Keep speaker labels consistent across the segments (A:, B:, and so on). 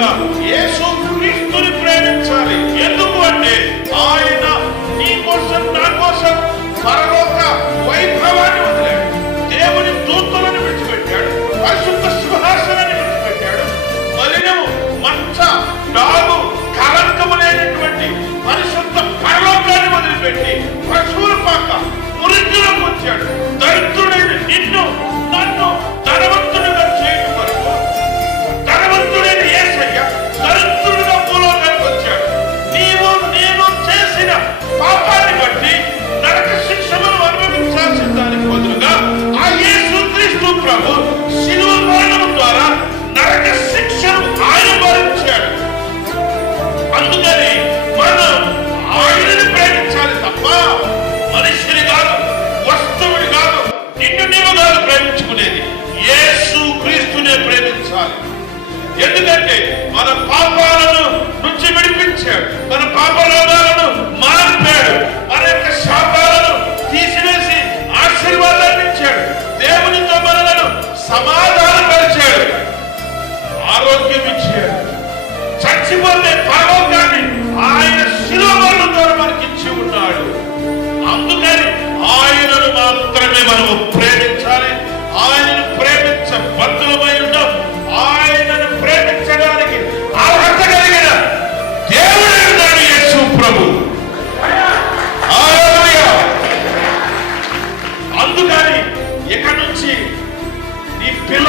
A: Yesu Kristo ఎందుకంటే మన పాపాలను నుంచి విడిపించాడు. మన పాపలోనాలను మార్పాడు. మన యొక్క శాపాలను తీసివేసి ఆశీర్వాదాన్ని ఇచ్చాడు. దేవునితో మనలను సమాధానపరిచాడు. ఆరోగ్యం ఇచ్చాడు. చచ్చిపోతే పరలోకాన్ని ఆయన శిలోమరణ ద్వారా మనకి ఇచ్చి ఉన్నాడు. అందుకని ఆయనను మాత్రమే మనము ప్రేమించాలి. ఆయనను ప్రేమించ బద్దులమై ఉన్నాం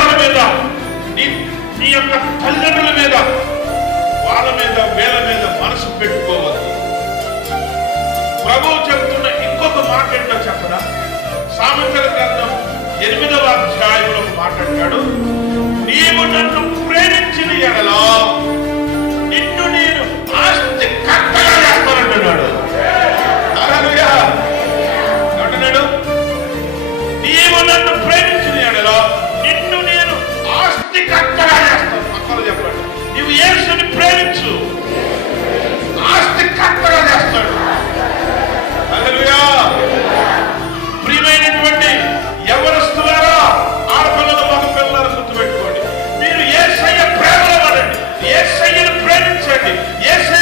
A: పిల్లల మీద నీ నీ యొక్క తల్లిదండ్రుల మీద వాళ్ళ మీద వేల మీద మనసు పెట్టుకోవద్దు. ప్రభువు చెప్తున్న ఇంకొక మాట ఏంటో చెప్పడా సామెతల గ్రంథం ఎనిమిదవ అధ్యాయంలో మాట్లాడాడు నీవు నన్ను ప్రేమించిన ఎడలో యేసుని ప్రేమించు. ఆస్తి కట్టగా చేస్తాడు ప్రియమైనటువంటి యవనస్తులారా ఆడపిల్లలు మగ పిల్లలు గుర్తుపెట్టుకోండి. మీరు ఏసయ్య ప్రేమలో ఏ సయ్యను ప్రేమించండి. ఏసయ్య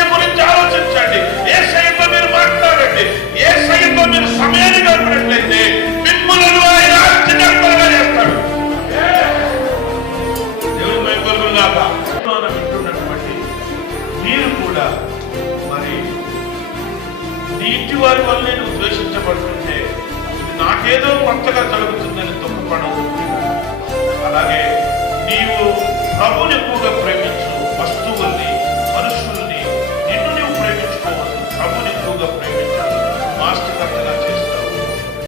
A: ఇంటి వారి వల్లే నువ్వు ద్వేషించబడుతుంటే నాకేదో కొత్తగా జరుగుతుందని దుఃఖపడదు అలాగే నీవు ప్రభుని ఎక్కువగా